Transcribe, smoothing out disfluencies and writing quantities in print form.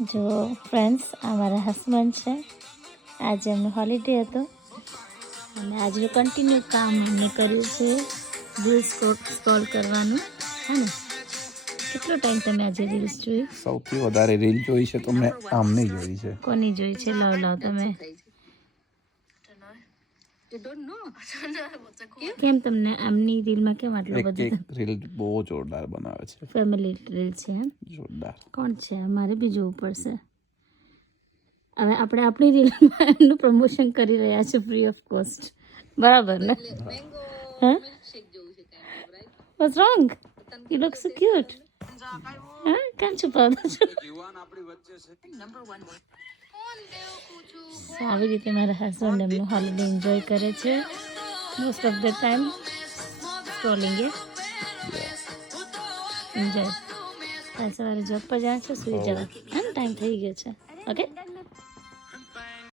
જો ફ્રેન્ડ્સ આ મારા હસબન્ડ છે. આજે એમનો હોલિડે હતો અને આજે કન્ટિન્યુ કામ અમને કર્યું છે રીલ્સ સ્ક્રોલ કરવાનું. હે ને કેટલો ટાઈમ તમે આજે રીલ્સ જોઈ? સૌથી વધારે રીલ જોઈ છે તો મેં આમને જોઈ છે. કોની જોઈ છે? લાવ તમે. કેમ તમને આમની રીલમાં કેમ આટલું બધું? એક રીલ બહુ જોરદાર બનાવે છે. ફેમિલી રીલ છે એમ? જોરદાર. કોણ છે? મારે બી જોવું પડશે. હવે આપણે આપણી રીલમાં એમનું પ્રમોશન કરી રહ્યા છે ફ્રી ઓફ કોસ્ટ. બરાબર ને? હા? What's wrong? You look so cute. હા, કેમ છુપાવતા છો? આવી રીતે મારા હસબન્ડ એમનું હોલિડે એન્જોય કરે છે. Most of the time scrolling enjoy. સવારે જોબ પર જાય છે, સુઈ જવા. હા, ટાઈમ થઈ ગયો છે. ઓકે.